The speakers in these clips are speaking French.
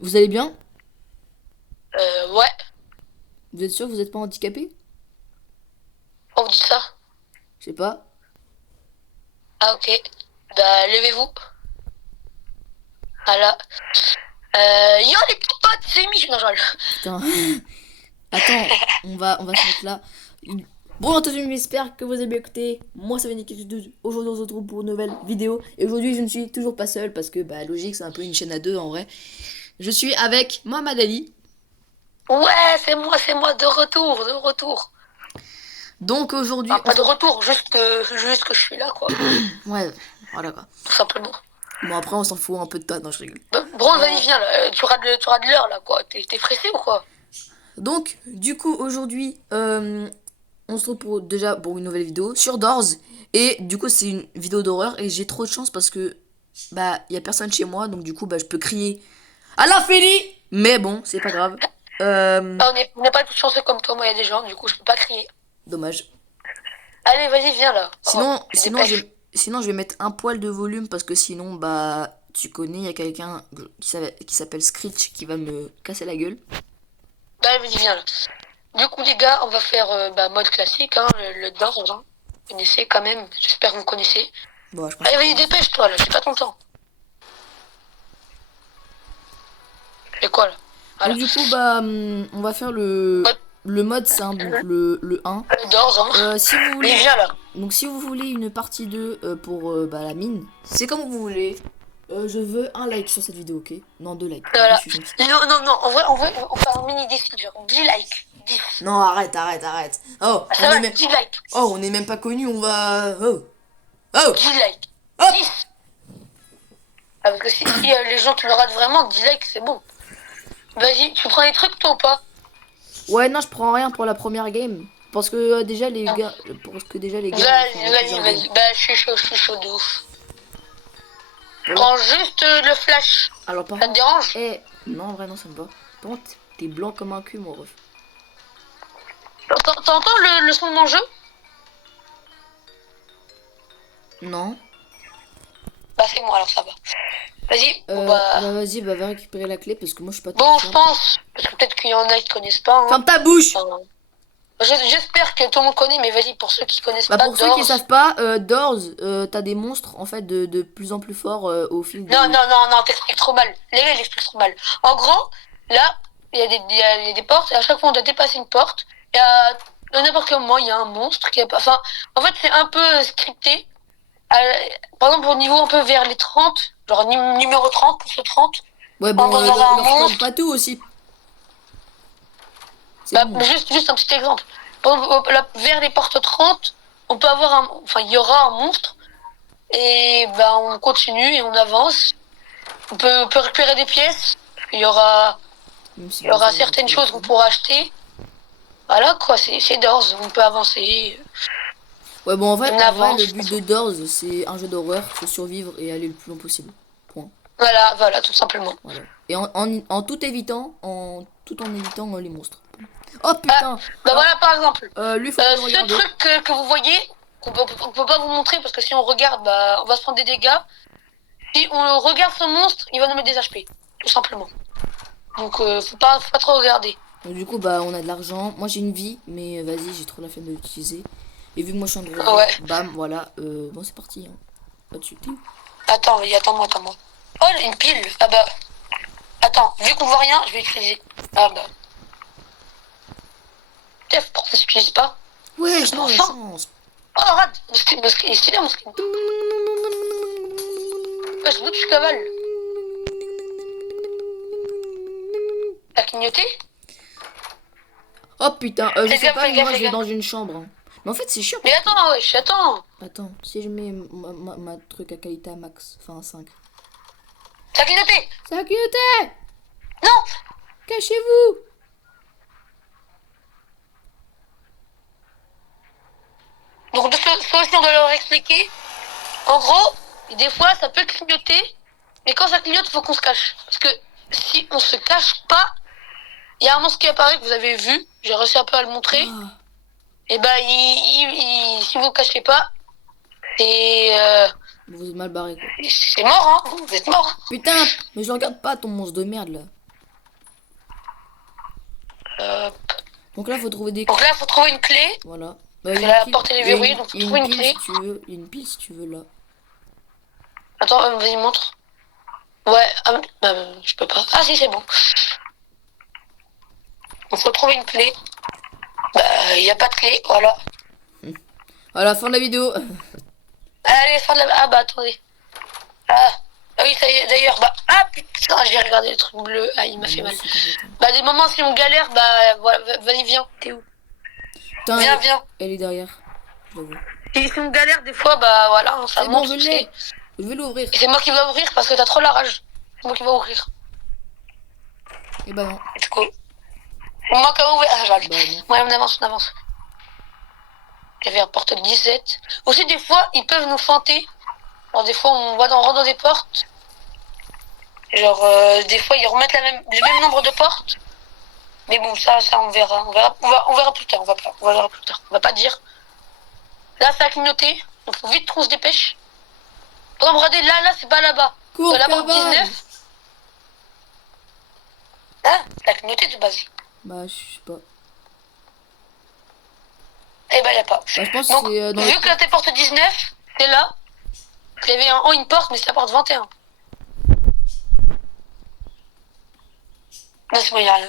Vous allez bien? Ouais. Vous êtes sûr que vous n'êtes pas handicapé? On vous dit ça? Je sais pas. Ah, ok. Bah, levez-vous. Voilà. Yo, les petits potes, c'est Mich. Non, je rigole. Putain. Attends, on va se mettre là. Bon, entendu, j'espère que vous avez bien écouté. Moi, ça va Nicky de. Aujourd'hui, on se retrouve pour une nouvelle vidéo. Et aujourd'hui, je ne suis toujours pas seul parce que, bah, logique, c'est un peu une chaîne à deux en vrai. Je suis avec Mohamed Ali. Ouais, c'est moi, de retour, de retour. Donc aujourd'hui, Enfin, on pas se de retrouve. retour, juste que je suis là, quoi. Ouais, voilà quoi. Tout simplement. Bon, après, on s'en fout un peu de toi. Non, je rigole. Bah, Bronze, Euh, vas-y, viens, là. Tu rates l'heure, là, quoi. T'es pressé ou quoi? donc, du coup, aujourd'hui, on se retrouve pour, déjà pour une nouvelle vidéo sur Doors. Et du coup, c'est une vidéo d'horreur. Et j'ai trop de chance parce que, bah, il y a personne chez moi. Donc, du coup, bah, je peux crier à la Félie. Mais bon, c'est pas grave. Euh, Ah, on n'est pas tous chanceux comme toi, moi, il y a des gens, du coup, je peux pas crier. dommage. Allez, vas-y, viens, là. Oh, Sinon, tu sinon, je dépêches. vais, sinon, je vais mettre un poil de volume parce que sinon, bah, tu connais, il y a quelqu'un qui s'appelle Screech qui va me casser la gueule. Allez, vas-y, viens, là. Du coup, les gars, on va faire mode classique, hein, le Doors, hein. Vous connaissez quand même, j'espère que vous connaissez. Bon, je pense Allez, que vas-y, dépêche-toi, là, j'ai pas ton temps. C'est quoi, là? donc Voilà. du coup, bah, on va faire le, Mode le mode simple, donc le 1. Doors, hein. Si vous Mais voulez, viens, là. donc si vous voulez une partie 2 pour bah, la mine, c'est comme vous voulez. Je veux un like sur cette vidéo, ok? Non, deux likes. En vrai, je Voilà. suis gentil. Non, non, non, on fait un mini défi, genre 10 likes. 10. Non, arrête, arrête, arrête. Oh, Ah, on ça est va, même, 10 likes. oh, on est même pas connus, on va, oh, oh, 10 likes. hop. 10. Ah, parce que si les gens qui me ratent vraiment, 10 likes, c'est bon. Vas-y, tu prends des trucs, toi, ou pas? Ouais, non, je prends rien pour la première game, parce que déjà les Non. gars, parce que déjà les gars, on va faire Vas-y, vas-y, plusieurs games. vas-y. Bah, je suis chaud de ouf. Je Voilà. prends juste le flash. Alors par Ça te contre, dérange? non, en vrai, non, ça me va. Par contre, t'es blanc comme un cul, mon ref. T'entends le son de mon jeu? Non. Bah, c'est moi, alors ça va. Vas-y, bon, bah. Bah vas-y, bah va récupérer la clé parce que moi je suis pas trop Bon, je sûr. pense, parce que peut-être qu'il y en a qui connaissent pas, hein. Ferme ta bouche! Enfin, j'espère que tout le monde connaît, mais vas-y, pour ceux qui connaissent Bah pas pour ceux qui Doors. savent pas, Doors, t'as des monstres en fait de plus en plus forts au fil Non, des... non, non, non, t'expliques trop mal. Les gars, ils expliquent trop mal. En gros, là, il y a des portes, et à chaque fois, on doit dépasser une porte. Et à n'importe quel moment, il y a un monstre qui est pas. Enfin, en fait, c'est un peu scripté. Euh, Par exemple, au niveau un peu vers les 30, genre numéro 30, pour ce 30, Ouais on bon, va voir un leur spoil monstre. pas tout aussi. C'est Bah, bon. juste un petit exemple. Par exemple, vers les portes 30, on peut avoir un. Enfin, il y aura un monstre. Et bah, on continue et on avance. On peut récupérer des pièces. Il y aura. Même si Il y bon, ça aura va certaines trop la choses qu'on flemme. pourra acheter. Voilà quoi, c'est Doors, on peut avancer. Ouais bon, On en vrai le avance. but de Doors c'est un jeu d'horreur, faut survivre et aller le plus loin possible. Point. Voilà, voilà, tout simplement. Voilà. Et en tout évitant, tout en évitant les monstres. Oh Ah, putain! bah Ah, voilà par exemple. lui faut pas le Ce regarder. truc que vous voyez, qu'on peut pas vous montrer parce que si on regarde, bah, on va se prendre des dégâts. Si on regarde ce monstre, il va nous mettre des HP, tout simplement. Donc faut pas trop regarder. Donc du coup bah on a de l'argent. Moi j'ai une vie, mais vas-y j'ai trop la flemme de l'utiliser. Et vu que moi je suis un gros rat, Ouais. bam voilà. Bon c'est parti. Hein. Pas dessus. Attends, vas-y, attends-moi, attends-moi. Oh, une pile. Ah bah. Attends, vu qu'on voit rien, je vais utiliser. Ah bah. Putain, pourquoi ça s'utilise pas? Ouais, je Non, prends la enfin. chance. Oh, arrête. Il est stylé, mon skin. Ouais, je veux que tu cavales. T'as clignoté? Oh putain, je sais pas, Fais mais gaffe, moi fais je vais gaffe. dans une chambre. Hein. Mais en fait c'est chiant Mais parce que... attends, wesh, attends. Attends, si je mets ma truc à qualité à max, enfin 5. T'as clignoté? Ça a clignoté! Non. Cachez-vous! Donc, ça aussi, on doit leur expliquer. En gros, des fois, ça peut clignoter. Mais quand ça clignote, il faut qu'on se cache. Parce que si on se cache pas, il y a un monstre qui apparaît que vous avez vu. J'ai réussi un peu à le montrer. Ah, Et bah, si vous ne cachez pas, c'est vous êtes mal barré quoi. c'est mort, hein. Vous êtes mort. Putain, mais je regarde pas ton monstre de merde là. Euh, Donc là, faut trouver des... Donc là, faut trouver une clé. Voilà. Parce Il que y a la une pile, porte elle est il y a verrouillée, donc faut il y a trouver une une pile clé. si tu veux. Il y a une pile si tu veux là. Attends, vas-y, montre. Ouais, je peux pas. Ah si, c'est bon. Il faut trouver une clé. Bah, il n'y a pas de clé, voilà. À la fin de la vidéo. Allez, fin de la... Ah bah, attendez. Ah, ah oui, ça y est, d'ailleurs, bah... Ah, putain, j'ai regardé le truc bleu. Ah, il m'a fait mal. Bah, des moments, si on galère, bah, voilà, vas-y, viens. T'es où? Putain, Viens, viens. elle est derrière. Je la vois. Et si on galère, des fois, bah, voilà, hein, ça C'est bon, monte. je l'ai. Je vais l'ouvrir. Et c'est moi qui vais ouvrir parce que t'as trop la rage. C'est moi qui vais ouvrir. Et bah non. C'est cool. C'est moi qui vais ouvrir. Ah, j'arrive. Bah non. Ouais, on avance, on avance. Il y avait un porte 17. Aussi, des fois, ils peuvent nous feinter. Alors, des fois, on rentre dans des portes. Genre, des fois, ils remettent le même nombre de portes. Mais bon, ça, on verra. On verra plus tard. On verra plus tard. On va pas dire. Là, ça a clignoté. Donc, faut vite qu'on se dépêche. Par exemple, regardez, là, c'est pas là-bas. Cours, La porte cavale. 19. Ah, ça a clignoté de base. Bah, je sais pas. Eh ben, y a pas. Bah, je pense Donc, que c'est dans vu que t'es porte 19, c'est là. Il y avait en haut une porte, mais c'est la porte 21. Non, c'est bon, il y a rien.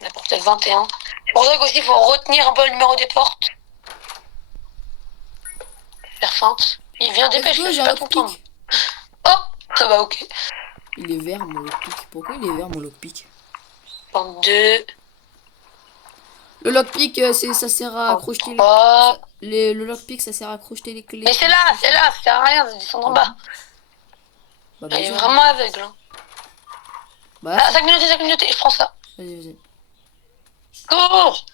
La porte 21. C'est pour ça qu'aussi, il faut retenir un peu le numéro des portes. Faire feinte. Il vient dépêche, J'ai je suis un pas tout le temps. lockpick. Oh, ça va, ok. Il est vert mon lockpick. Pourquoi il est vert mon lockpick? 22. Le lockpick, ça sert à accrocher les... 33. Le lockpick, ça sert à accrocher les clés. Mais c'est là, ça sert à rien de descendre en bas. Bah, Elle est vas-y. vraiment aveugle. Hein. Bah, Ah, ça a clignoté, je prends ça. vas-y, vas-y. Cours!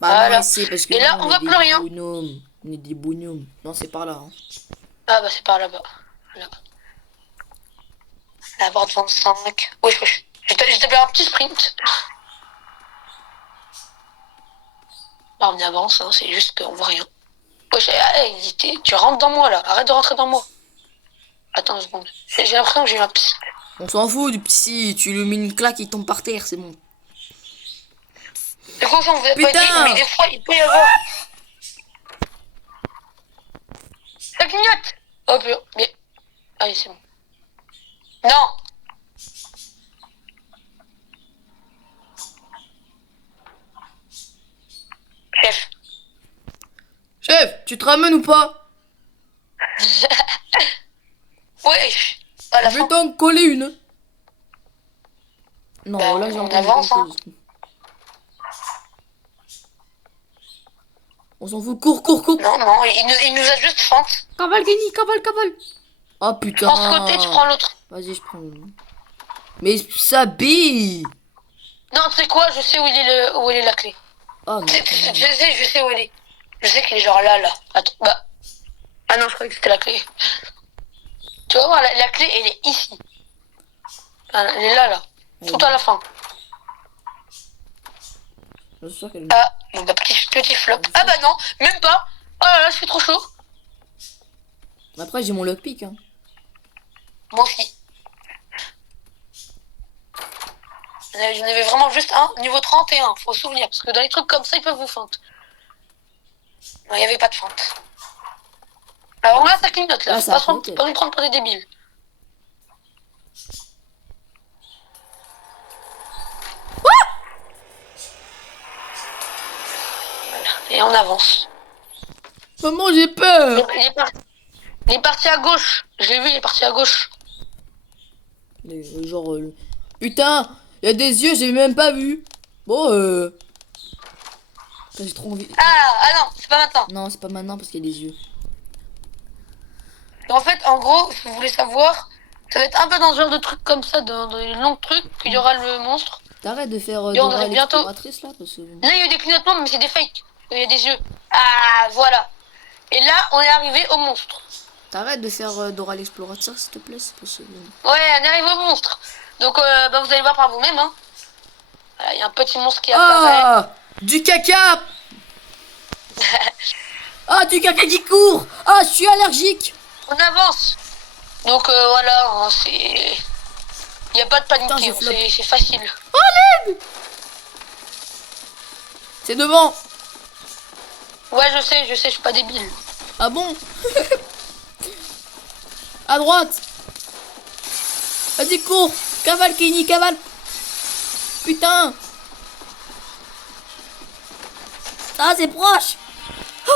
Bah, Voilà. non, c'est parce que Et là, nous, on est voit des plus rien. bonhommes. On est des bonhommes. Non, c'est par là. Hein. Ah, bah, c'est par là-bas. Là. La porte 25. Wesh, wesh. J'ai tapé un petit sprint. Bah, on avance, hein, c'est juste qu'on voit rien. Wesh, tu rentres dans moi, là. Arrête de rentrer dans moi. Attends une seconde. J'ai l'impression que j'ai eu un psy. On s'en fout du psy. Tu lui mets une claque, il tombe par terre, c'est bon. Du coup, on vous a pas Putain. dit, mais des fois, il peut y avoir... Ça clignote. Oh, pur. Mais... Ah oui, c'est bon. Non. Chef. Chef, tu te ramènes ou pas? Wesh. À la Je fin. vais t'en coller une. Non, Bah, là j'ai on entendu avance, quelque hein. chose. On s'en fout, cours, cours, cours. Non, non, il nous a juste feinte. Cavale, Kenny, cavale, cavale. Oh putain. Prends ce côté, tu prends l'autre. Vas-y, je prends le... Mais ça bille. Non, tu sais quoi, je sais où il est la clé. Oh non. Je sais où elle est. Je sais qu'il est genre là. Attends, bah. Ah non, je croyais que c'était la clé. Tu vas voir, la clé, elle est ici. Elle est là. Tout à la fin. Je suis sûr qu'elle... Ah, bon, bah, petit flop. Ah bah non, même pas. Oh là là, je suis trop chaud. Après, j'ai mon lockpick. Hein. Moi aussi. J'en avais vraiment juste un, niveau 31, faut se souvenir. Parce que dans les trucs comme ça, ils peuvent vous feinte. Non, il n'y avait pas de feinte. Alors là, ça clignote là. Là, ça Pas clignote. nous prendre pour des débiles. Voilà. Et on avance. Maman, j'ai peur. Il est parti à gauche. Je l'ai vu, il est parti à gauche. Genre... Putain, il y a des yeux, j'ai même pas vu. Bon, j'ai trop envie. Ah non, c'est pas maintenant. Non, c'est pas maintenant parce qu'il y a des yeux. Et en fait, en gros, si vous voulez savoir, ça va être un peu dans ce genre de trucs comme ça, dans les longs trucs, qu'il y aura le monstre. T'arrêtes de faire Et on Dora arrive bientôt. l'exploratrice là parce que... Là, il y a eu des clignotements, mais c'est des fakes. Il y a des yeux. Ah, voilà. Et là, on est arrivé au monstre. T'arrêtes de faire Dora l'exploratrice s'il te plaît, c'est possible. Ouais, on arrive au monstre. Donc, bah, vous allez voir par vous-même. Hein. Voilà, il y a un petit monstre qui apparaît. Ah, du caca. Ah, du caca qui court. Ah, je suis allergique. On avance. Donc voilà, hein, c'est... Y a pas de Putain, paniquer, j'ai hein, flop. c'est facile. C'est devant. Ouais, je sais, je suis pas débile. Ah bon? À droite. Vas-y, cours. Cavale, Kenny, cavale. Putain. Ah, c'est proche. Oh.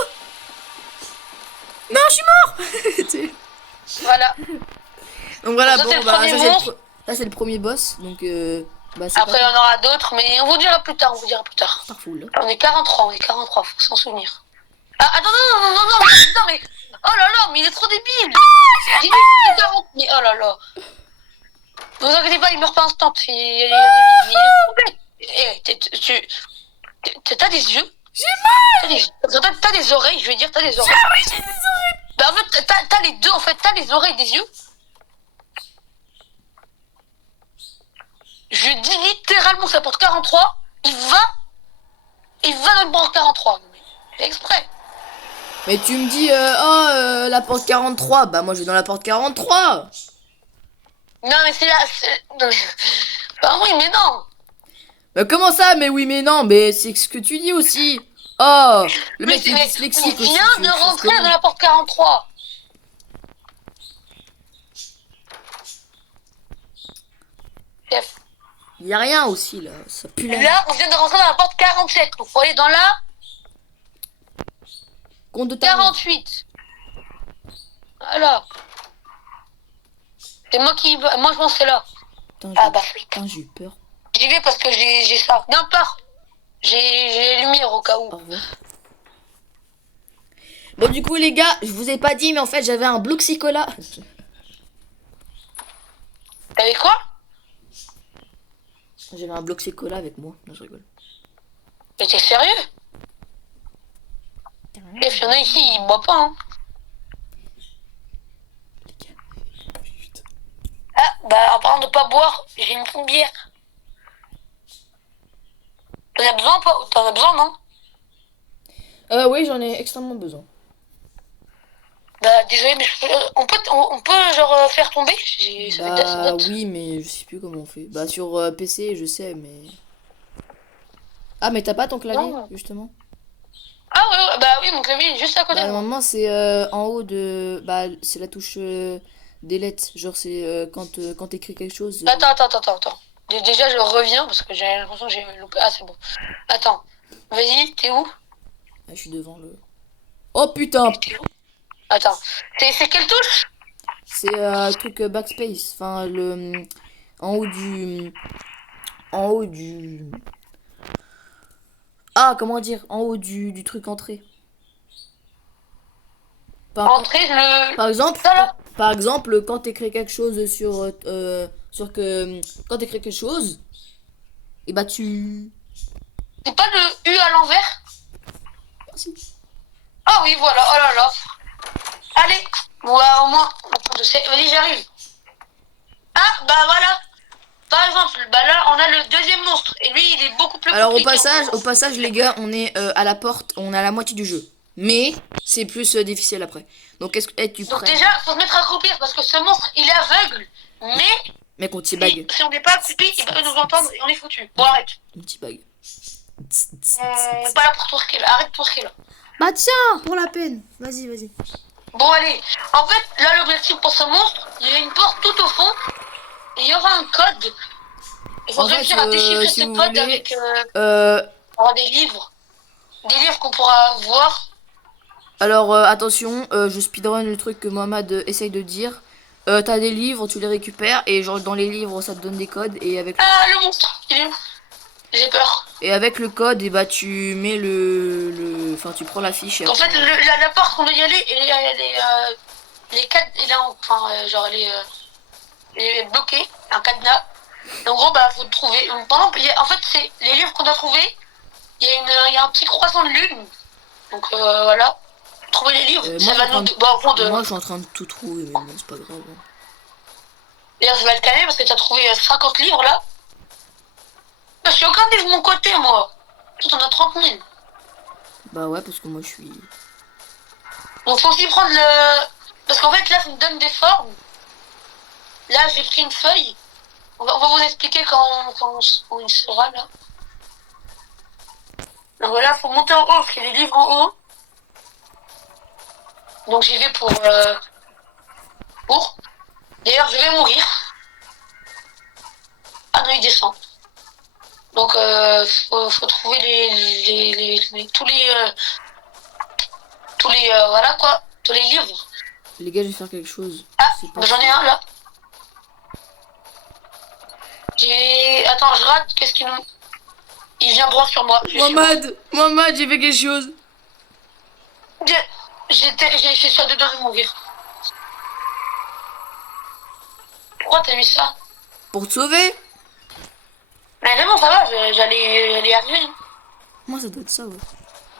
Non, je suis mort. Voilà. Donc voilà, Ça, c'est bon, le bah, premier ça c'est monstre. ça, c'est le premier boss. Donc, bah, c'est Après, il y pas en aura d'autres, mais on vous dira plus tard, on vous dira plus tard. parfou, là. On est 43, faut s'en souvenir. Ah, attends, non, mais... Oh là là, mais il est trop débile. J'ai dit que c'était 40, mais oh là là. Ne vous inquiétez pas, il meurt pas instant. Il a des vies, mais il est trop bête. T'as des yeux? T'as des oreilles, je veux dire, t'as des oreilles. Ah oui, j'ai des oreilles. Bah en fait, t'as les deux, en fait, t'as les oreilles et des yeux. Je dis littéralement que ça porte 43, il va dans le porte 43. C'est exprès. Mais tu me dis, la porte 43. Bah, moi, je vais dans la porte 43. Non mais c'est là, non, mais... Bah oui mais non. Bah, comment ça? Mais oui, mais non. Mais c'est ce que tu dis aussi. Oh, le mec est Mais dyslexique il aussi. vient tu de veux que je fasse rentrer comment? dans la porte 43. Chef. Il y a rien aussi, là. Ça pue la... Là, on vient de rentrer dans la porte 47. Donc faut aller dans la Compte de ta vie. 48. Voilà. C'est moi qui... Moi je pense que c'est là. Putain, Ah bah flip. putain, j'ai eu peur. J'y vais parce que j'ai ça. Non, pars. J'ai les lumières au cas où. Au revoir. Bon, du coup, les gars, je vous ai pas dit, mais en fait, j'avais un Bloxicola. T'avais quoi? J'avais un Bloxicola avec moi. Non, je rigole. Mais t'es sérieux? Chef, y'en a ici, ils boivent pas, hein. Ah, bah, en parlant de pas boire, j'ai une fond de bière. T'en as besoin ou pas? T'en as besoin, non? Oui, j'en ai extrêmement besoin. Bah, désolé, mais on peut genre faire tomber? Ça fait Bah, date. oui, mais je sais plus comment on fait. Bah, sur PC, je sais, mais... Ah, mais t'as pas ton clavier, Non. justement? Ah ouais, bah oui, mon clavier est juste à côté Bah, de moi. normalement, c'est en haut de... Bah, c'est la touche delete. Genre, c'est quand t'écris quelque chose... Attends. Déjà, je reviens parce que j'ai l'impression que j'ai loupé. Ah, c'est bon. Attends. Vas-y, t'es où? Ah, je suis devant le... Oh, putain! T'es où? Attends. C'est quelle touche? C'est truc backspace. Enfin, le... En haut du... En haut du... Ah, comment dire? En haut du truc entrée. Entrer le... Par exemple, Ça là? par exemple, quand t'écris quelque chose sur que quand t'écris quelque chose, et bah tu... C'est pas le U à l'envers? Merci. Ah oui, voilà. Oh là là. Allez. Ouais, au moins. Attends, je sais. Vas-y, j'arrive. Ah, bah voilà. Par exemple, bah là, on a le deuxième monstre. Et lui, il est beaucoup plus Alors compliqué. au passage les gars, on est à la porte, on est à la moitié du jeu. Mais c'est plus difficile après. Donc est-ce que es-tu Donc prêt? déjà, faut se mettre à accroupir parce que ce monstre, il est aveugle. Mais Mec, on t'y bague. si on n'est pas accroupi, il peut nous entendre et on est foutu. Bon, arrête. On t'y bague. On n'est pas là pour twerker là. Arrête de twerker là. Bah tiens, pour la peine. Vas-y, vas-y. Bon, allez. En fait, là, l'objectif pour ce monstre, il y a une porte tout au fond. Et il y aura un code. Il faut En fait, réussir à déchiffrer si ce vous code voulez, avec Euh, il y aura des livres. Des livres qu'on pourra voir. alors attention, je speedrun le truc que Mohamed essaye de dire. T'as des livres, tu les récupères et genre dans les livres ça te donne des codes et avec Ah, le monstre, il est où? J'ai peur. le code et bah tu mets enfin tu prends la fiche et En fait, après, la porte qu'on doit y aller, les quatre, il est enfin, genre, elle est bloquée, un cadenas. Et en gros, bah, faut trouver. Pendant, en fait, c'est les livres qu'on a trouvés. Il y a un petit croissant de lune. Donc voilà. Trouver les livres, ça va nous. Bah, au fond de. moi je suis en train de tout trouver mais bon c'est pas grave. Hein. D'ailleurs, ça va te calmer parce que t'as trouvé 50 livres là. Bah, je suis aucun livre de mon côté, moi. Toi, t'en as 30 000. Bah ouais parce que moi je suis... Donc faut aussi prendre le... Parce qu'en fait là, ça me donne des formes. Là, j'ai pris une feuille. On va vous expliquer quand il sera là. Donc voilà, faut monter en haut parce qu'il y a des livres en haut. Donc j'y vais pour. D'ailleurs, je vais mourir. Ah non, il descend. Donc faut trouver tous les voilà quoi, tous les livres. Les gars, je vais faire quelque chose. Ah, Je sais pas bah, j'en si... ai un là. Attends, je rate. Qu'est-ce qu'il nous... Il vient droit sur moi. Mohamed, j'ai fait quelque chose. J'ai sur deux doigts de mourir. Pourquoi t'as mis ça? Pour te sauver? Mais bon, ça va, j'allais y arriver. Hein. Moi, ça doit être ça, ouais.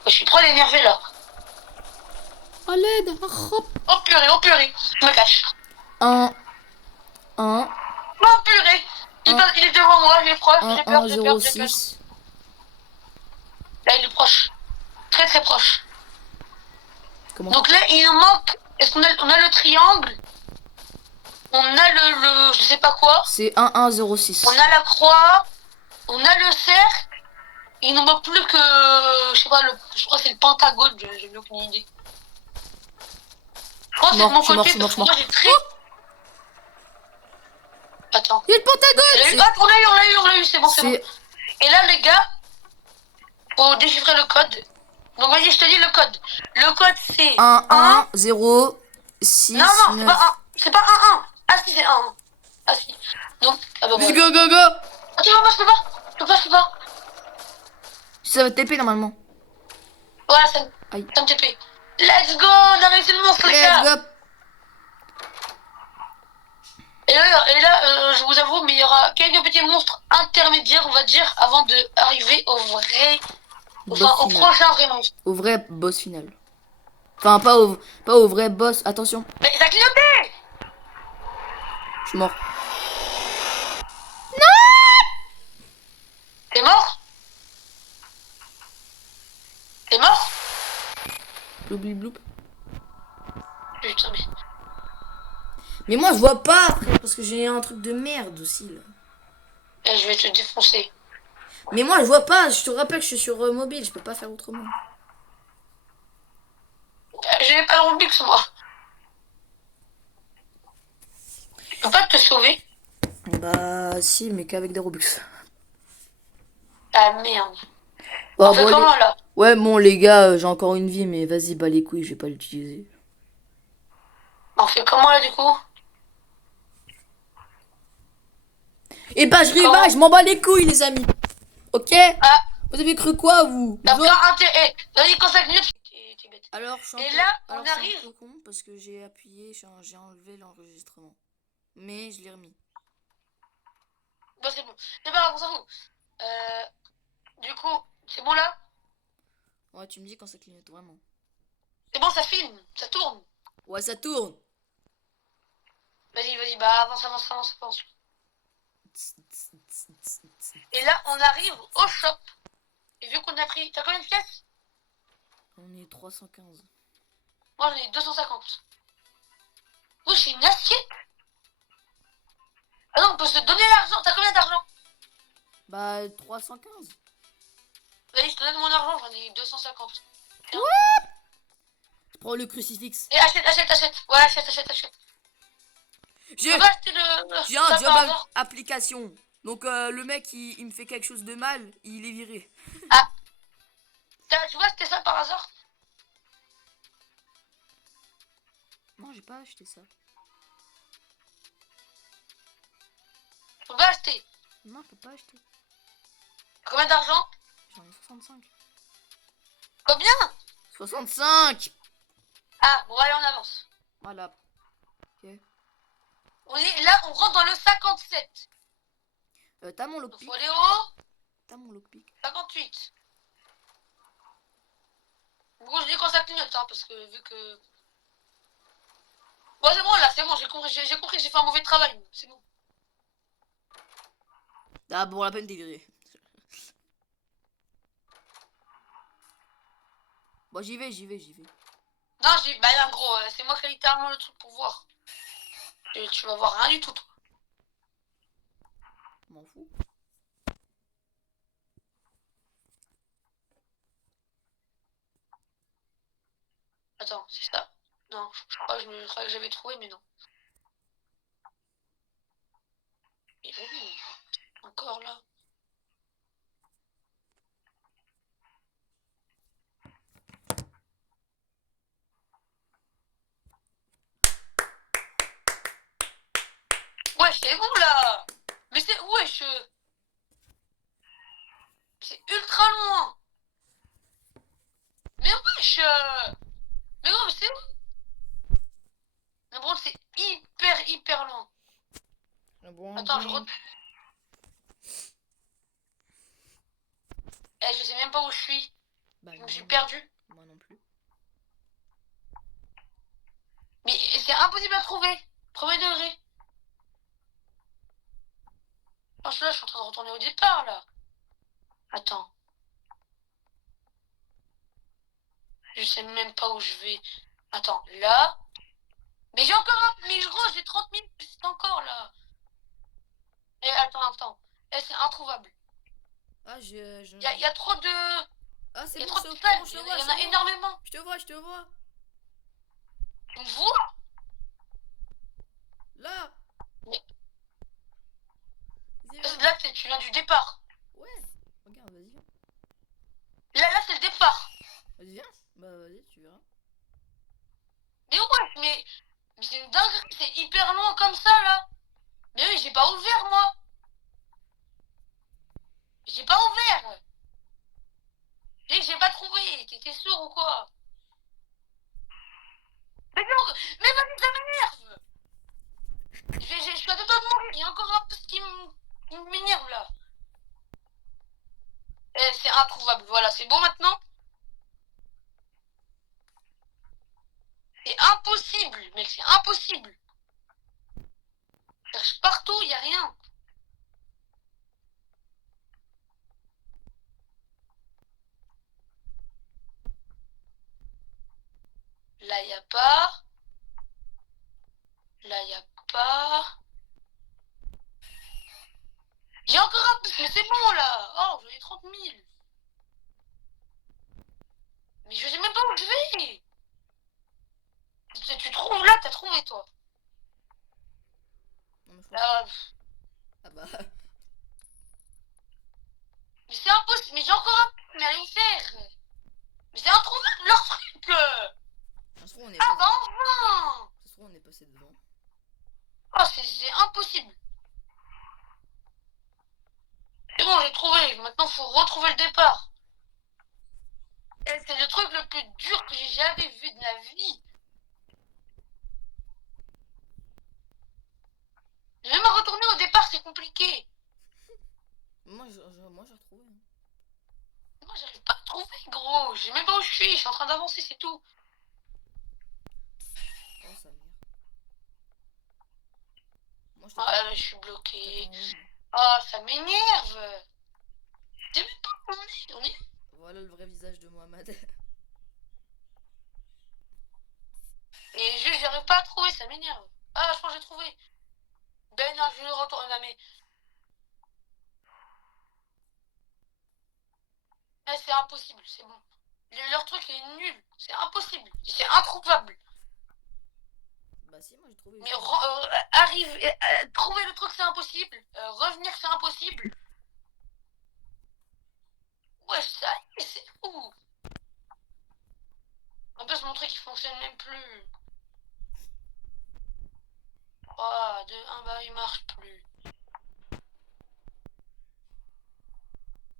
Je suis trop énervé là. À l'aide. Hop. Oh purée, je me cache. Un, Oh purée, il est devant moi, j'ai peur, j'ai peur, j'ai peur. 6. Là, il est proche. Très très proche. Comment Donc là, il nous manque. Est-ce qu'on on a le triangle? On a le je sais pas quoi. C'est 1106. On a la croix. On a le cercle. Il nous manque plus que. Je sais pas, je crois que c'est le pentagone, j'ai mieux aucune idée. Je crois que c'est de mon côté parce que moi j'ai très. Attends. Il y a le pentagone. Ah, on l'a eu, c'est bon, c'est bon. Et là, les gars, faut déchiffrer le code. Donc vas-y, je te dis le code. Le code c'est 1 0 6. Non, non, 9. c'est pas 1. C'est pas 1. Ah si, c'est 1. Ah si. Donc, ah bah Let's voilà. go. Attends, non, je peux pas. Ça va te TP normalement. Voilà, ça me TP. Let's go, on a réussi le monstre, les gars. Let's go. Et là, je vous avoue, mais il y aura quelques petits monstres intermédiaires, on va dire, avant d'arriver au vrai... Enfin, au prochain vrai monstre. Au vrai boss final. Enfin, pas au vrai boss. Attention. Mais ça a clignoté. Je suis mort. T'es mort? T'es mort? Bloup. Putain, mais... Mais moi, je vois pas, frère, parce que j'ai un truc de merde aussi, là. Je vais te défoncer. Mais moi, je vois pas. Je te rappelle que je suis sur mobile. Je peux pas faire autrement. J'ai pas le Robux, moi. Je peux pas te sauver? Bah, si, mais qu'avec des Robux. Ah, merde. Oh, On fait comment, là? Ouais, bon, les gars, j'ai encore une vie, mais vas-y, bah les couilles, je vais pas l'utiliser. On fait comment, là, du coup? Et bah, je m'en bats les couilles, les amis. Ok? Ah. Vous avez cru quoi, vous? Vas-y, quand 5 minutes, t'es bête. Alors, je suis Et là, on arrive. Je suis un peu con parce que j'ai appuyé, j'ai enlevé l'enregistrement. Mais je l'ai remis. Bon, c'est bon. C'est pas grave, on s'en fout. Du coup, c'est bon, là? Ouais, tu me dis quand ça clignote, vraiment. C'est bon, ça filme, ça tourne. Ouais, ça tourne. Vas-y, bah avance. Et là, on arrive au shop. Et vu qu'on a pris... T'as combien de pièces? On est 315. Moi, j'en ai 250. Oui, c'est une assiette. Ah non, on peut se donner l'argent. T'as combien d'argent? Bah, 315. Vas-y, je te donne mon argent, j'en ai 250. Ouais. Je prends le crucifix. Et achète. Ouais, achète. J'ai un job application. Donc le mec il me fait quelque chose de mal, il est viré. Ah. Tu vois, c'était ça par hasard? Non, j'ai pas acheté ça. Je peux pas acheter. Non, je peux pas acheter. Combien d'argent? J'en ai 65. Combien? 65. Ah, bon, allez, on avance. Voilà. Ok. On rentre dans le 57. T'as mon lockpick. Faut aller haut. T'as mon lockpick. 58. Bon, je dis quand ça clignote, hein, parce que vu que... Bon, c'est bon, là, c'est bon, j'ai compris que j'ai fait un mauvais travail, c'est bon. Ah, bon, la peine d'être viré. Bon, j'y vais. Non, j'ai. Bah non, gros, c'est moi qui ai littéralement le truc pour voir. Tu vas voir rien du tout, toi. M'en fous. Attends, c'est ça. Non, je crois que j'avais trouvé, mais non. Mais oui, encore là. Ouais, c'est où là? Mais c'est. Wesh! C'est ultra loin! Mais wesh! Mais gros, mais c'est où? Mais bon, c'est hyper loin. Ah bon, Attends, bon. je sais même pas où je suis. Bah Je me suis moi, perdu. moi non plus. Mais c'est impossible à trouver. Premier degré. Oh, là, je suis en train de retourner au départ, là. Attends. Je sais même pas où je vais. Attends, là. Mais j'ai encore un. Mais gros, j'ai 30 000 pistes encore, là. Et attends. Et c'est introuvable. Ah, Y a trop de. Ah, c'est Y a bon, trop de c'est bon, stades. je te Il vois, y en c'est a bon. énormément. Je te vois, je te vois. Tu me vois? Là, Mais vas-y, viens. là, tu viens du départ. Ouais. Regarde, vas-y, viens. Là, c'est le départ. Vas-y, viens. Bah, vas-y, tu verras. Mais ouais, mais c'est une dinguerie. C'est hyper loin comme ça, là. Mais oui, j'ai pas ouvert, moi. J'ai pas ouvert. J'ai pas trouvé. T'étais sourd ou quoi? Mais non, mais vas-y, ça m'énerve. Je suis à deux doigts de mourir. Il y a encore un peu ce qui m'énerve là. C'est introuvable. Voilà, c'est bon maintenant. C'est impossible, mec, c'est impossible. Je cherche partout, il y a rien. Là, il y a pas. Là, il y a pas. Il y a encore un peu. Mais c'est bon là. Oh, j'en ai 30 000. Mais je sais même pas où je vais. Tu trouves là, t'as trouvé toi. Non, mais je pense pas. Là, Ah bah, mais c'est impossible. Mais j'ai encore un peu. Mais à y faire. Mais c'est introuvable leur truc. ça se trouve, on est Ah passé. bah enfin. Ça se trouve, on est passé devant. Oh, c'est impossible. C'est bon, j'ai trouvé. Maintenant, faut retrouver le départ. Et c'est le truc le plus dur que j'ai jamais vu de ma vie. Même retourner au départ, c'est compliqué. Moi, j'ai retrouvé. Hein. Moi, j'arrive pas à trouver, gros. Je sais même pas où je suis en train d'avancer, c'est tout. Oh, sa mère. Moi, Ah, je suis j'étais bloqué. en haut. Ah, ça m'énerve. Je sais même pas où on est. Voilà le vrai visage de Mohamed. Et juste, j'arrive pas à trouver, ça m'énerve. Ah, je pense que j'ai trouvé. Ben non, je retourne. Non, mais c'est impossible, c'est bon. Leur truc est nul. C'est impossible. C'est introuvable. Bah, si, moi, j'ai trouvé Mais justement. trouver le truc, c'est impossible. Revenir, c'est impossible. Ouais, ça y est, c'est où? En plus, mon truc, il fonctionne même plus. 3, 2, 1, bah, il marche plus.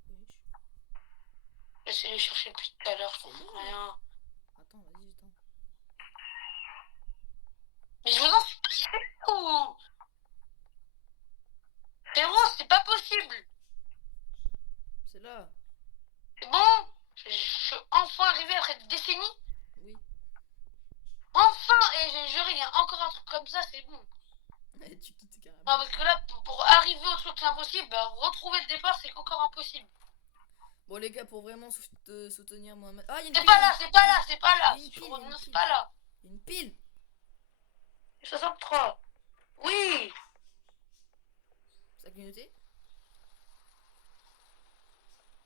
Wesh. J'essaie de chercher depuis tout à l'heure, je trouve rien. Attends, vas-y, attends. Mais je vous en supplie, c'est où? Frérot, c'est pas possible. C'est là. C'est bon? Je suis enfin arrivé après des décennies. Oui. Enfin! Et j'ai juré, il y a encore un truc comme ça, c'est bon. Tu quittes carrément. Non, parce que là, pour arriver au truc impossible, bah, retrouver le départ, c'est encore impossible. Bon, les gars, pour vraiment soutenir Mohamed. Ah, il y a une C'est pile, pas là, c'est pas là, c'est pas là. il y a une pile, il y a une Non, c'est pile. pas là. Il y a une pile. 63. Oui. Ça a clignoté?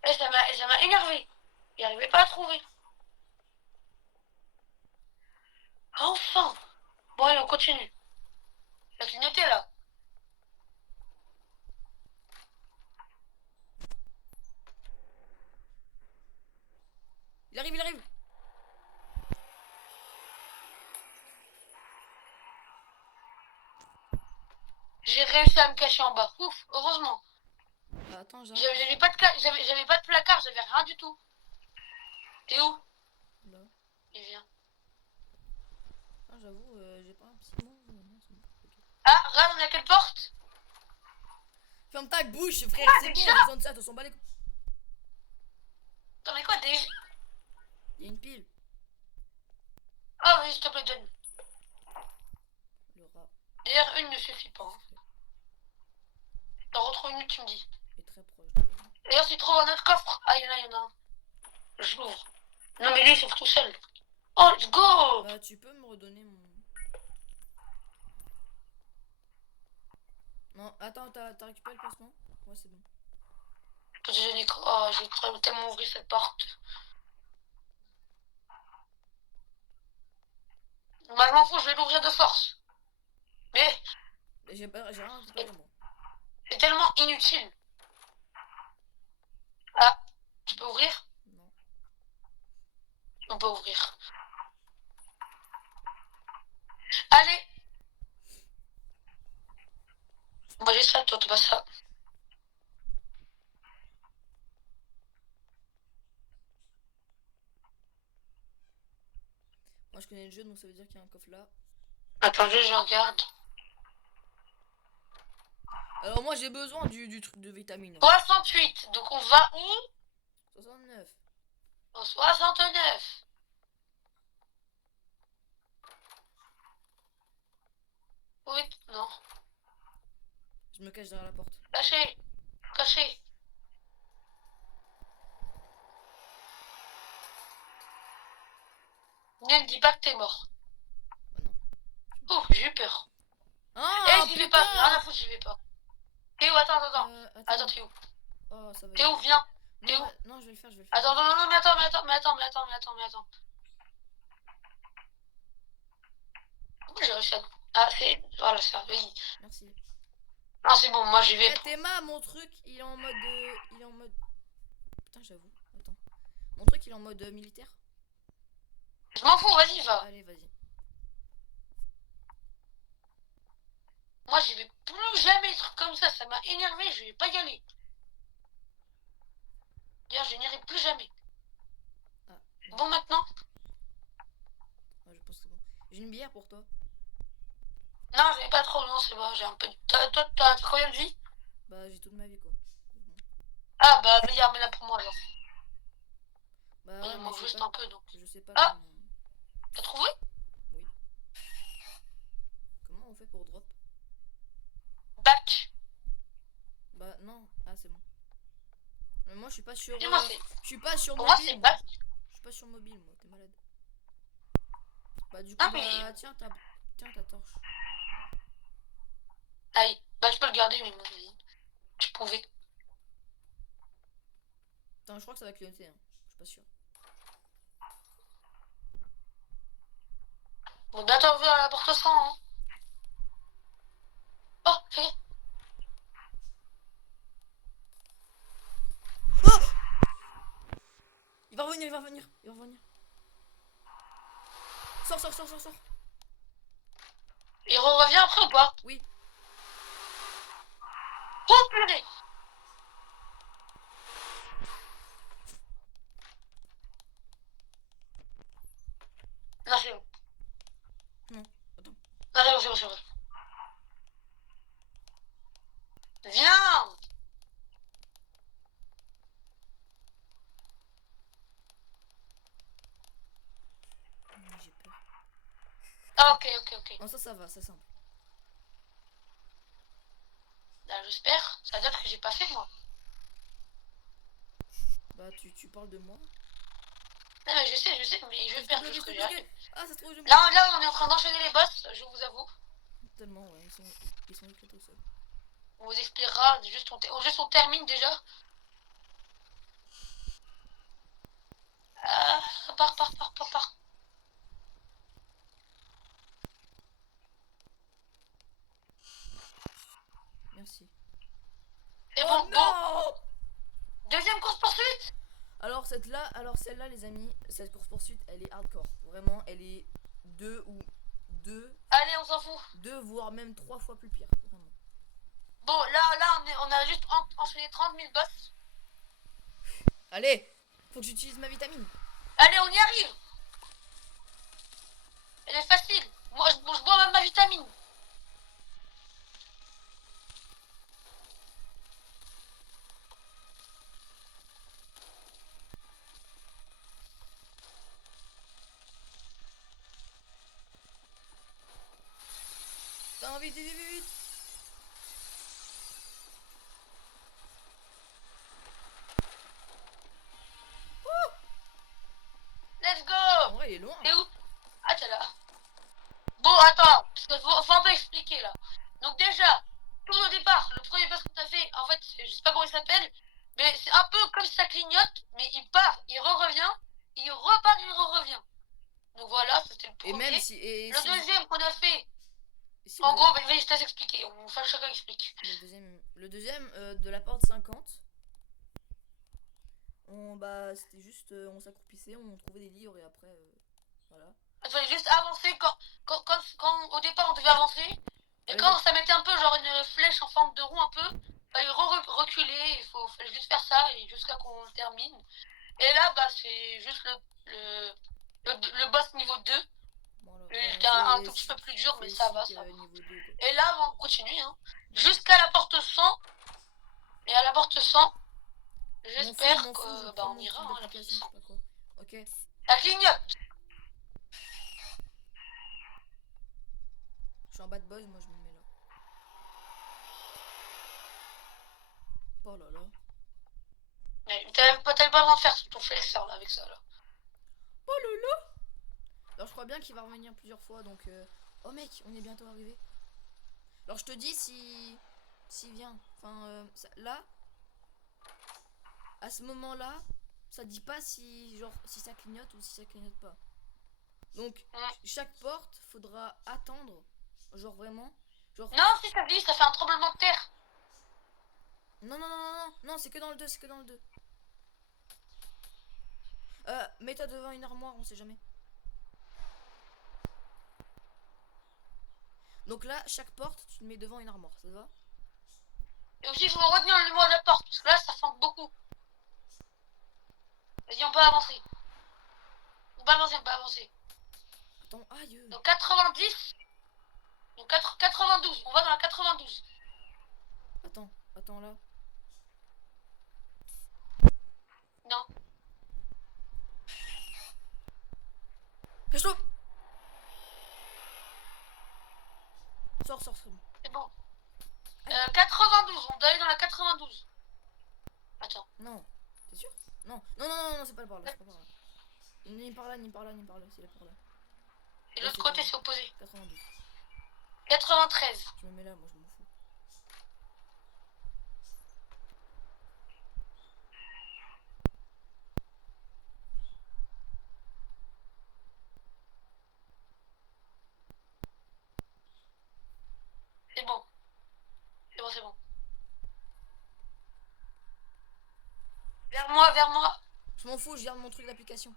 Et ça m'a énervé. J'arrivais pas à trouver. Enfin. Bon, allez, on continue. Ça a clignoté là. Il arrive, il arrive. J'ai réussi à me cacher en bas. Ouf, heureusement. Ah, attends, j'arrive. J'avais pas de placard, j'avais rien du tout. T'es où? Là. Il vient. Ah, j'avoue, j'ai pas un petit mot. Non, c'est bon. Ok. Ah, regarde, on a quelle porte? Ferme ta bouche, frère, Ah, c'est des bon, chats. on a besoin de ça, on s'en bat les couilles. Attends, mais quoi, des... Il y a une pile. Ah oui, s'il te plaît, donne. Le rat D'ailleurs, une ne suffit pas. Hein. T'en retrouves une, tu me dis. est très proche. D'ailleurs, s'il trouve un autre coffre. Ah, il y en a un. Je l'ouvre. Non, mais lui, il s'ouvre tout seul. Oh, let's go. Bah, tu peux me redonner mon. Non, attends, t'as récupéré le pansement? Ouais, c'est bon. Oh, je vais tellement ouvrir cette porte. Moi, je m'en fous, je vais l'ouvrir de force. Mais J'ai rien récupéré, moi. c'est tellement inutile. Ah, tu peux ouvrir? Non. On peut ouvrir. Allez. Moi, j'ai ça, toi, t'as pas ça. Moi, je connais le jeu, donc ça veut dire qu'il y a un coffre là. Attendez, je regarde. Alors, moi, j'ai besoin du truc de vitamine. 68. Donc, on va où? 69. Au 69. Oui, non. Je me cache derrière la porte. Caché. Caché. Ne me dis pas que t'es mort. Bah non. Oh, j'ai eu peur. Ah, J'y vais pas. Rien putain. à foutre, j'y vais pas. T'es où? Attends. Attends, t'es où? Oh, ça va. T'es où? Viens. T'es Non, où? non, je vais le faire, je vais le faire. Attends, non, mais attends. Comment j'ai réussi à... Ah, c'est... Voilà, ça, oui. Merci. Non, c'est bon, moi j'y vais. Eh, Théma, mon truc, il est en mode. Il est en mode. Putain, j'avoue. Attends. Mon truc, il est en mode militaire. Je m'en fous, vas-y, va. Allez, vas-y. Moi, j'y vais plus jamais des trucs comme ça m'a énervé, je vais pas y aller. D'ailleurs, je n'irai plus jamais. Ah. Bon, maintenant? Ouais, je pense que c'est bon. J'ai une bière pour toi. Non, j'ai pas trop, non, c'est bon, j'ai un peu... Toi, t'as combien de vie? Bah, j'ai toute ma vie, quoi. Bon. Ah, bah, mais là pour moi, alors. Bah, Il ouais, mais manque je sais juste pas. un peu, donc. Je sais pas Ah, comment. t'as trouvé? Oui. Comment on fait pour drop? Back. Bah, non. Ah, c'est bon. Mais moi, je suis pas sur. Dis-moi, c'est... Je suis pas sur Pour moi, mobile. c'est back. Je suis pas sur mobile, moi. T'es malade. Bah, du coup, Ah, mais... bah, tiens ta torche. Allez, bah, je peux le garder, mais bon, vas-y. Je pouvais. Attends, je crois que ça va clignoter, hein. Je suis pas sûr. Bon, bientôt ouvrir la porte 100, hein. Oh, fais gaffe. Oh, il va revenir, il va revenir. Il va revenir. Sors. Il revient après ou pas? Oui. Oh, purée. Non, c'est bon. Non, attends. Non, c'est bon. Viens. J'ai peur. Ah, ok. Non, ça va, c'est simple. Là, j'espère. Ça date que j'ai pas fait, moi. Bah, tu parles de moi. Non, mais je sais, mais je vais faire juste que j'arrive. Ah, ça se trouve, je me... Là, on est en train d'enchaîner les boss, je vous avoue. Tellement, ouais, ils sont éclatés au sol. On vous expliquera, juste on termine déjà. Part. Merci. Et Oh bon, non! deuxième course poursuite. Alors celle-là, les amis, cette course poursuite, elle est hardcore. Vraiment, elle est deux, Allez, on s'en fout. voire même 3 fois plus pire. Vraiment. Bon, on a juste enchaîné 30 000 boss. Allez, faut que j'utilise ma vitamine. Allez, on y arrive. Elle est facile. Moi, je bois même ma vitamine. Attends, vite. Let's go. En vrai, il est loin. T'es où? Ah, t'es là. Bon, attends, parce qu'il faut un peu expliquer là. Donc déjà, tout au départ, le premier boss qu'on t'a fait, en fait, je sais pas comment il s'appelle, mais c'est un peu comme si ça clignote, mais il part, il revient, il repart, il revient. Donc voilà, c'était le Et premier. même si... Et Le si deuxième qu'on a fait, si en vous- gros, vas-y, je te laisse expliquer, chacun explique. le deuxième de la porte 50, bah, c'était juste... on s'accroupissait, on trouvait des livres et après... voilà. Il fallait juste avancer quand au départ on devait avancer, et Allez, quand ça mettait un peu genre une flèche en forme de rond un peu, fallait reculer, fallait juste faire ça et jusqu'à qu'on le termine. Et là, bah, c'est juste le boss niveau 2. Voilà. Il était un tout petit peu plus dur, mais ça va, ça va. Niveau 2, quoi. Et là, on continue, hein. Jusqu'à la porte 100. Et à la porte 100, j'espère que bah, on ira, hein, à la porte 100. Ok. La clignote. Je suis en bad boys, moi je me mets là. Oh là là. Ouais, t'avais pas le droit de faire ton flexeur là avec ça là. Oh là là. Alors je crois bien qu'il va revenir plusieurs fois, donc... Oh mec, on est bientôt arrivé. Alors je te dis si... S'il vient. Enfin, là... À ce moment-là, ça dit pas si genre si ça clignote ou si ça clignote pas. Donc chaque porte, faudra attendre. Genre vraiment. Genre... Non, si ça glisse, ça fait un tremblement de terre. Non, c'est que dans le 2, mets-toi devant une armoire, on sait jamais. Donc là, chaque porte, tu te mets devant une armoire, ça te va? Et aussi, il faut retenir le numéro de la porte, parce que là, ça fente beaucoup. Vas-y, on peut avancer. On peut avancer. Attends, aïe. Donc 90. Donc 92. On va dans la 92. Attends là. Non. Cache-toi. Sors. C'est bon. 92. On doit aller dans la 92. Attends. Non. T'es sûr? Non, c'est pas par là, Ni par là, c'est là par là. Et l'autre côté, c'est opposé. 92. 93. Je me mets là, moi je m'en fous. C'est bon. Vers moi. Je m'en fous, je garde mon truc d'application.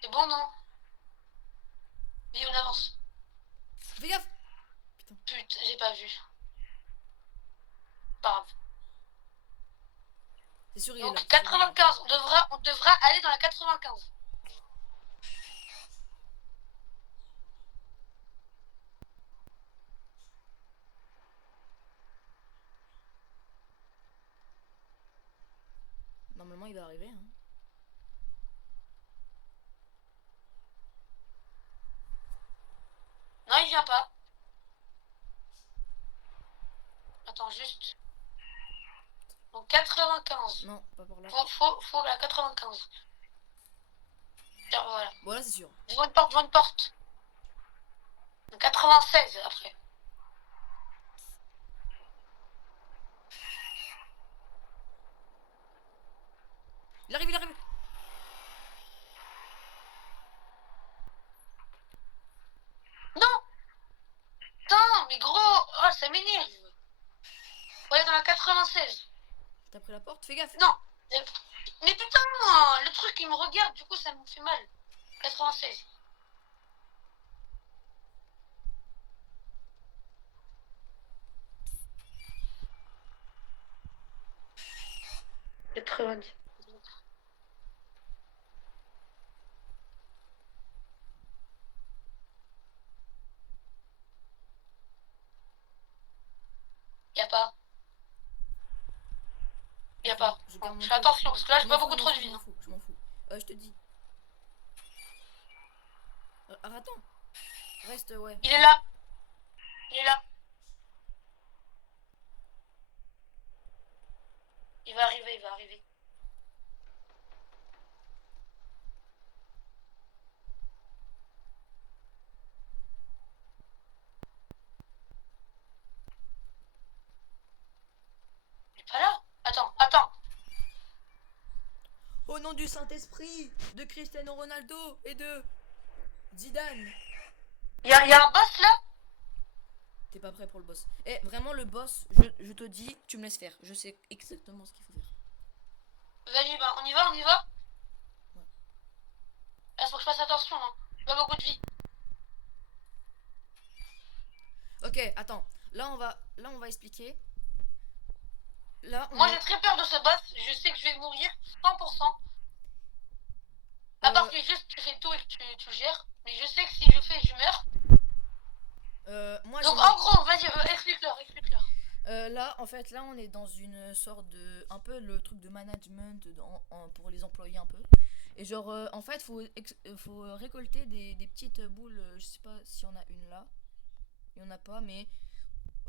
C'est bon, non? Oui, on avance. Fais gaffe. Putain, j'ai pas vu. Pas grave. C'est sûr, il est Donc là. 95, on devra aller dans la 95. Normalement, il va arriver. Hein. Non, il vient pas. Attends, juste. Donc 95. Non, pas par là. Faut la 95. Tiens, voilà. Voilà, c'est sûr. Devant une porte, devant une porte. Donc 96 après. Il arrive, il arrive. Non! Putain, mais gros! Oh, ça m'énerve! Faut aller dans la 96. T'as pris la porte, fais gaffe. Non! Mais putain! Le truc, il me regarde, du coup, ça me fait mal. 96. Y a pas. Y a pas. Je garde mon Je fais truc. attention, parce que là, j'ai Je pas m'en beaucoup fous, trop de je vie. m'en fous, je m'en fous. Je te dis. Attends. Reste, ouais. Il est là. Il est là. Il va arriver, il va arriver. Il est pas là. Attends, attends. Au nom du Saint-Esprit, de Cristiano Ronaldo et de Zidane. Y a un boss là? T'es pas prêt pour le boss. Eh, vraiment, le boss, je te dis, tu me laisses faire. Je sais exactement ce qu'il faut faire. Vas-y, bah, on y va, on y va? Ouais. Là, faut que je fasse attention, hein. J'ai pas beaucoup de vie. Ok, attends. Là, on va expliquer. Là, on Moi, est- j'ai très peur de ce boss. Je sais que je vais mourir 100%. À part que juste tu fais tout et que tu gères. Mais je sais que si je fais, je meurs. moi, Donc, j'ai- en gros, vas-y, explique-leur, explique-leur. là, en fait, là, on est dans une sorte de, un peu le truc de management pour les employés un peu. Et genre, en fait, faut récolter des petites boules. Je sais pas s'il y en a une là. Il y en a pas, mais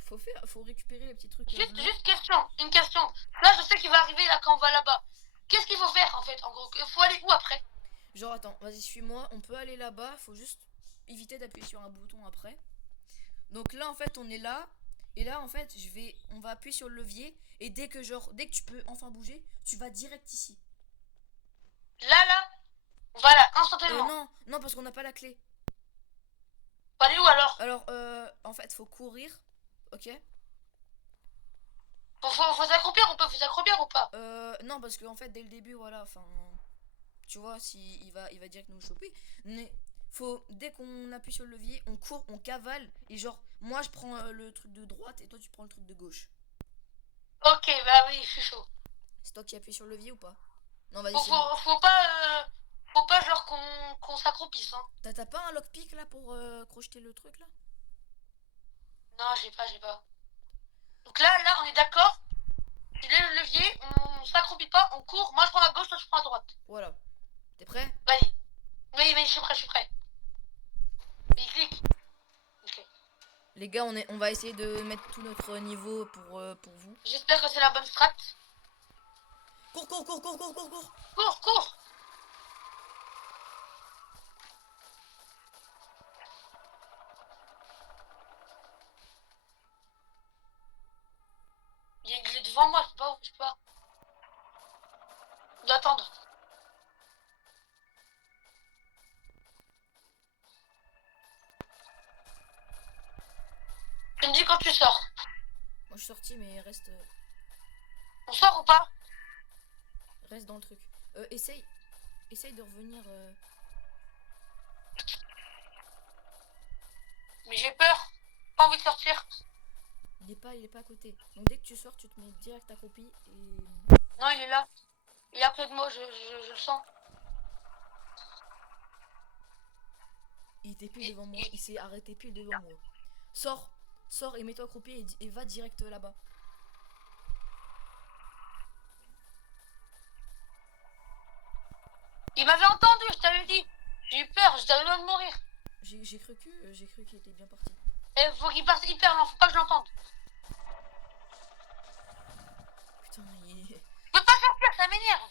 faut récupérer les petits trucs. Juste question, une question. Là, je sais qu'il va arriver là quand on va là-bas. Qu'est-ce qu'il faut faire en fait, en gros? Faut aller où après? Genre, attends, vas-y, suis-moi. On peut aller là-bas. Faut juste éviter d'appuyer sur un bouton après. Donc là, en fait, on est là. Et là, en fait, on va appuyer sur le levier. Et dès que tu peux enfin bouger, tu vas direct ici. Là, voilà, instantanément. Non, parce qu'on n'a pas la clé. Faut aller où alors? Alors, en fait, faut courir. Ok. Faut s'accroupir ou pas? Faut s'accroupir ou pas? Non, parce qu'en fait, dès le début, voilà, enfin. Tu vois, si il va direct nous choper. Mais dès qu'on appuie sur le levier, on court, on cavale. Et genre, moi, je prends le truc de droite et toi, tu prends le truc de gauche. Ok, bah oui, je suis chaud. C'est toi qui appuies sur le levier ou pas? Non, vas-y, Faut pas genre qu'on s'accroupisse, hein. T'as pas un lockpick là pour crocheter le truc là? Non, j'ai pas. Donc là, on est d'accord. Tu lèves le levier, on s'accroupit pas, on court. Moi, je prends à gauche, toi, je prends à droite. Voilà. T'es prêt? Vas-y. Oui, je suis prêt. Il clique. Ok. Les gars, on va essayer de mettre tout notre niveau pour vous. J'espère que c'est la bonne strat. Cours, cours, cours, cours, cours, cours, cours. Cours. Il est devant moi, je peux pas. Je dois attendre. Tu me dis quand tu sors. Moi, je suis sorti, mais reste On sort ou pas? dans le truc. Essaye de revenir. Mais j'ai peur. Pas envie de sortir. Il est pas à côté. Donc dès que tu sors, tu te mets direct accroupi et. Non, il est là. Il est à côté de moi, je le sens. Il était pile devant moi. Il s'est arrêté pile devant moi. Sors et mets-toi accroupi et va direct là-bas. peur, j'étais même de mourir. J'ai cru qu'il était bien parti. Et faut qu'il parte hyper lent, faut pas que je l'entende. Putain, il... Je peux pas sortir, ça m'énerve.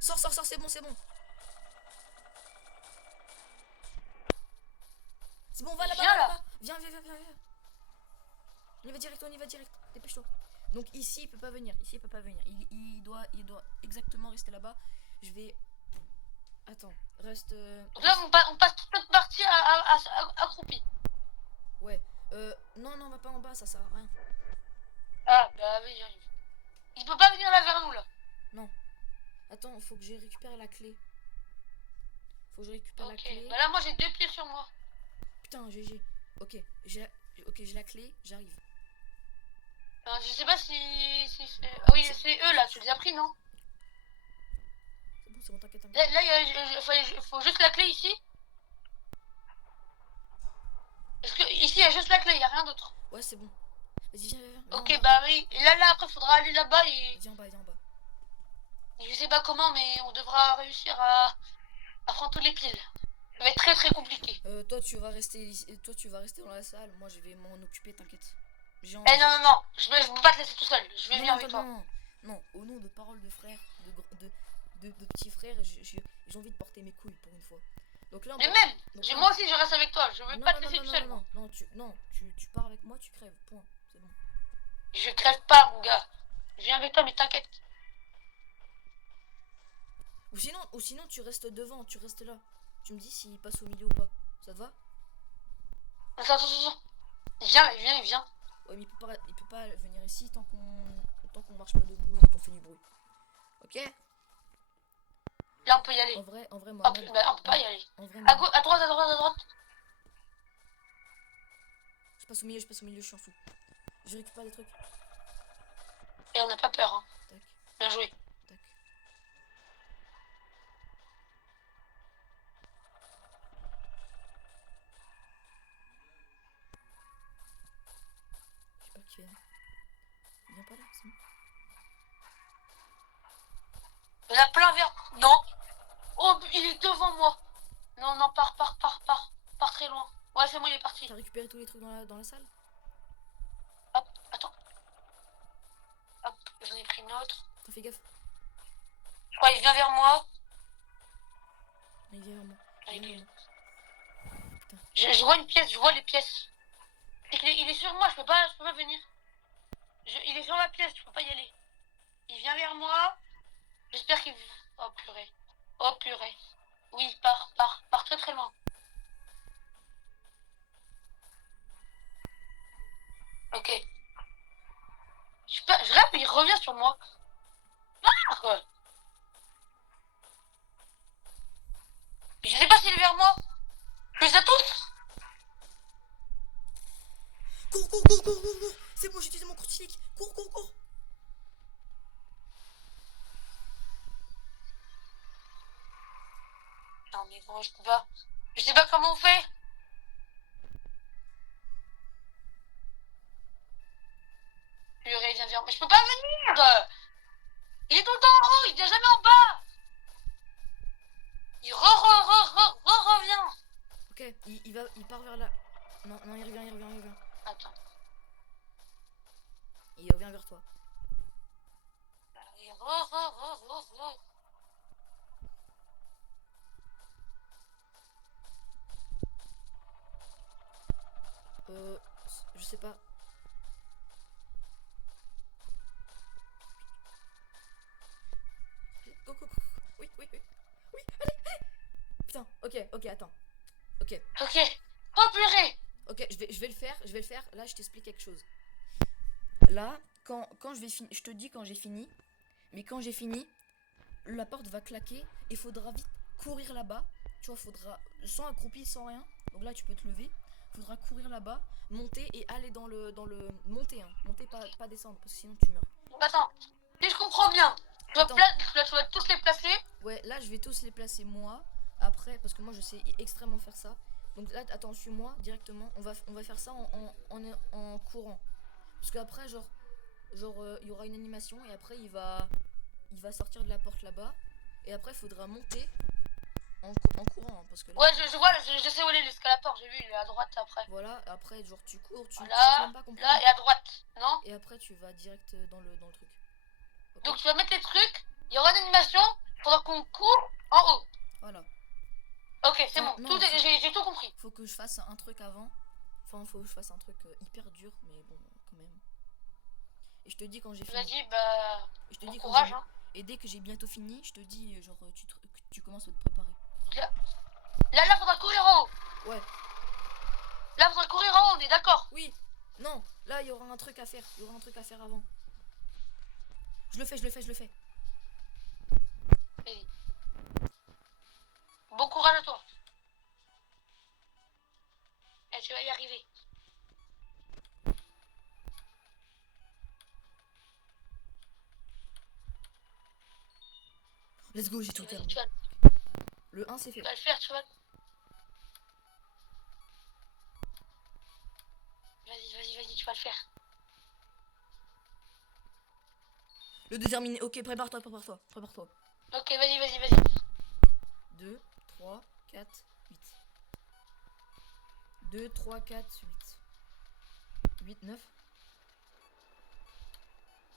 Sors, c'est bon. C'est bon, va là-bas, Viens, là. là-bas. Viens. On y va direct. Dépêche-toi. Donc ici, il peut pas venir. Il doit exactement rester là-bas. Je vais... Attends, reste... Donc là, on passe toute notre partie accroupi. Ouais. Non, on va pas en bas, ça sert à rien. Ah, bah oui, j'arrive. Il peut pas venir là vers nous, là. Non. Attends, faut que je récupère la clé. la Ok, clé. bah là, moi, j'ai 2 pieds sur moi. Putain, GG. Ok, j'ai la clé, j'arrive. Enfin, je sais pas si... Ah oui, c'est eux, là, tu les as pris, non? C'est bon, t'inquiète. Là, il faut juste la clé ici. Parce que ici, il y a juste la clé, il y a rien d'autre. Ouais, c'est bon. Vas-y, viens. Ok, bah oui. Et là, après, faudra aller là-bas et... Viens en bas. Je sais pas comment, mais on devra réussir à prendre tous les piles. Ça va être très très compliqué. Toi, tu vas rester dans la salle. Moi, je vais m'en occuper, t'inquiète. Eh non. Je peux pas te laisser tout seul. Je vais venir avec toi. Non, au nom de paroles de frères, de petits frères, j'ai envie de porter mes couilles pour une fois. Donc là, Mais même, moi aussi je reste avec toi. Je veux pas te laisser tout seul. Non, tu pars avec moi, tu crèves. Point. C'est bon. Je crève pas, mon gars. Je viens avec toi, mais t'inquiète. Ou sinon, tu restes devant, tu restes là. Tu me dis s'il passe au milieu ou pas. Ça te va? Attends. Il vient. Ouais, mais il peut pas venir ici tant qu'on marche pas debout et qu'on fait du bruit. Ok? Là, on peut y aller. En vrai, on peut pas y aller. En vrai, à droite. Je passe au milieu, je suis en fou. Je récupère des trucs. Et on n'a pas peur, hein. Tac. Bien joué. Tac. J'ai pas qui vient. Viens pas là, c'est bon. Il y en a plein vers... Non. Oh, il est devant moi. Non, pars. Pars très loin. Ouais, c'est bon, il est parti. T'as récupéré tous les trucs dans la salle? Hop, attends. Hop, j'en ai pris une autre. T'as fait gaffe. Je crois qu'il vient vers moi. Il vient vers moi. Putain. Je vois une pièce, je vois les pièces. Il est sur moi, je peux pas venir. Il est sur la pièce, je peux pas y aller. Il vient vers moi. J'espère qu'il... Oh purée. Oui, pars très très loin. Ok. Je rêve, il revient sur moi. Pars! Je sais pas s'il est vers moi. Je les ai tous. Cours. C'est bon, j'ai utilisé mon crucifix. Cours. Non mais gros, je peux pas. Je sais pas comment on fait. Purée, viens vers moi. Je peux pas venir. Il est tout le temps en haut, il vient jamais en bas. Il revient. Ok, il part vers là. Non, il revient. Attends. Il revient vers toi. Il re. Je sais pas. Go. Oui, allez. Putain, ok, attends. Ok. Oh purée. Ok, je vais le faire. Là, je t'explique quelque chose. Là, quand je te dis quand j'ai fini. Mais quand j'ai fini, la porte va claquer. Il faudra vite courir là-bas. Tu vois, sans accroupi, sans rien. Donc là, tu peux te lever. Faudra courir là-bas, monter et aller dans le monter, hein. Monter, pas descendre, parce que sinon tu meurs. Attends, si je comprends bien, tu vas tous les placer. Ouais, là je vais tous les placer moi. Après, parce que moi je sais extrêmement faire ça. Donc là, attends, suis-moi directement. On va faire ça en courant. Parce qu'après, genre, il y aura une animation et après il va sortir de la porte là-bas. Et après, il faudra monter en courant, hein, parce que là, Ouais, je vois, je sais où est l'escalator, j'ai vu, il est à droite après. voilà, après, genre, tu cours, tu cherches Voilà, même pas à là comprendre. et à droite, non? Et après, tu vas direct dans le truc. Ok? Donc tu vas mettre les trucs, il y aura une animation, il faudra qu'on court en haut. Voilà. Ok, c'est Enfin, bon, non, j'ai tout compris. faut que je fasse un truc avant. Enfin, faut que je fasse un truc hyper dur, mais bon, quand même. Et je te dis quand j'ai fini. Vas-y, bah, Et je te bon dis quand courage, j'ai. hein. Et dès que j'ai bientôt fini, je te dis, genre, tu commences à te préparer. Là, faudra courir en haut. Ouais. Là, faudra courir en haut, on est d'accord. Oui. Non, là, il y aura un truc à faire. Il y aura un truc à faire avant. Je le fais. Vas-y. Bon courage à toi. Et tu vas y arriver. Let's go, j'ai tout Vas-y, terminé. Le 1, c'est fait. tu vas le faire, tu vas. Vas-y, tu vas le faire. Le 2 terminé. Ok, prépare-toi. Ok, vas-y. 2, 3, 4, 8. 2, 3, 4, 8. 8, 9.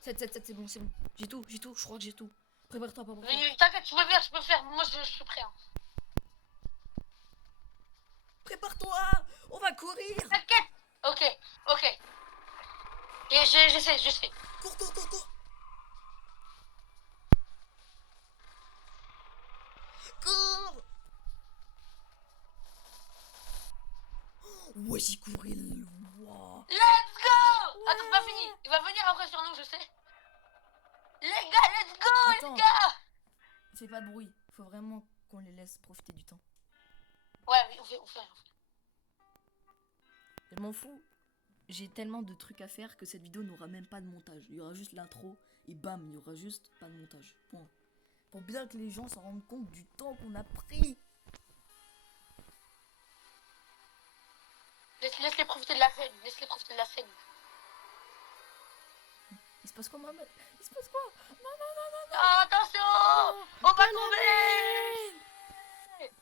7, c'est bon. J'ai tout, je crois que j'ai tout. Prépare-toi. Oui, t'inquiète, tu peux le faire. Moi, je suis prêt. Hein. Prépare-toi. On va courir. T'inquiète. Ok. Et je sais. Cours. Cours. Ouais, j'ai couru. Wow. Let's go. Ouais. Attends, c'est pas fini. Il va venir après sur nous, je sais. Les gars, let's go, Attends. les gars. Fais pas de bruit. Faut vraiment qu'on les laisse profiter du temps. Ouais, on fait. Je m'en fous. J'ai tellement de trucs à faire que cette vidéo n'aura même pas de montage. Il y aura juste l'intro et bam, il y aura juste pas de montage. Point. Pour bien que les gens s'en rendent compte du temps qu'on a pris. Laisse-les profiter de la scène. Il se passe quoi, Mohamed? Il se passe quoi? Non. Ah, attention. Non, On va pas la tomber. mine.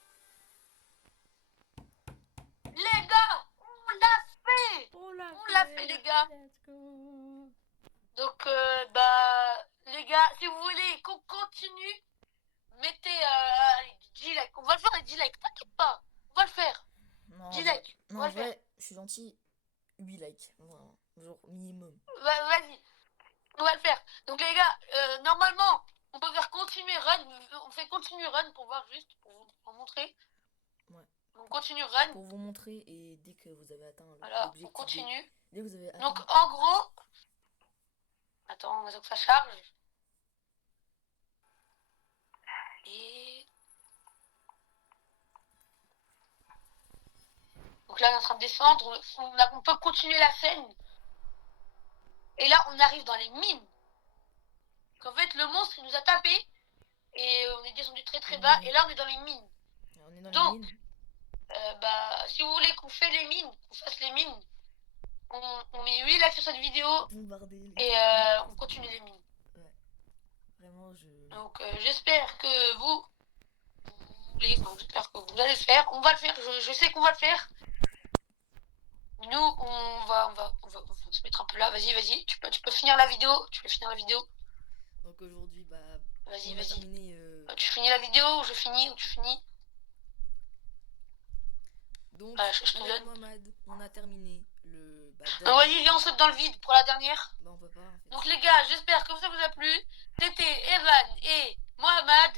Les gars, on l'a fait. On On l'a fait, les gars. Let's go. Donc, bah, les gars, si vous voulez qu'on continue, mettez allez, 10 likes. On va le faire les 10 likes, t'inquiète pas. On va le faire. Non, 10 likes. On non, va en le faire. vrai, je suis gentil. 8 likes. Voilà. Genre minimum. Vas-y, on va le faire. Donc, les gars, normalement, on peut faire continuer run. On fait continuer run pour voir juste, pour vous montrer. Ouais. On continue run. Pour vous montrer et dès que vous avez atteint Voilà, l'objectif. on continue. Dès que vous avez atteint. Donc, en gros, attends, on va que ça charge. Et donc là, on est en train de descendre. On peut continuer la scène. Et là, on arrive dans les mines. Donc, en fait, le monstre, il nous a tapé. Et on est descendu très bas. Et là, on est dans les mines. On est dans Donc, les mines. bah, si vous voulez qu'on fasse les mines, on met 8 likes sur cette vidéo. Bombarder. Et on continue les mines. Ouais. Vraiment, Donc, j'espère que vous voulez. Enfin, j'espère que vous allez le faire. On va le faire. Je sais qu'on va le faire. Nous, on va se mettre un peu là. Vas-y. Tu peux finir la vidéo. Donc aujourd'hui, bah, Vas-y. on a terminé. Tu finis la vidéo ou je finis ou tu finis. Donc, Je te avec donne. Mohamed, on a terminé le. Donc, vas-y, viens, on saute dans le vide pour la dernière. Bah, on peut pas. En fait. Donc, les gars, j'espère que ça vous a plu. C'était Evan et Mohamed.